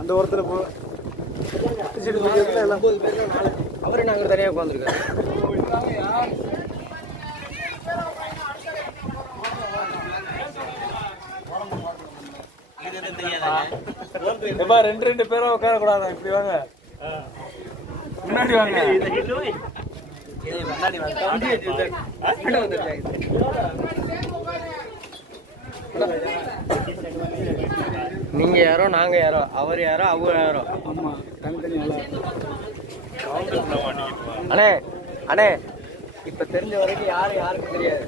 அந்த ஒருத்தர் போ அவரு நாங்க தனியாக உட்காந்துருக்காரு. ரெண்டு பேரும் உட்கார கூடாது. இப்படி வாங்க, முன்னாடி வாங்க. நீங்க யாரோ நாங்க யாரோ, அவர் யாரோ அவர் யாரோ. ஆமா, தனித்தனி. அண்ணே அண்ணே, இப்ப தெரிஞ்ச வரைக்கும் யாரும் யாருக்கும் தெரியாது.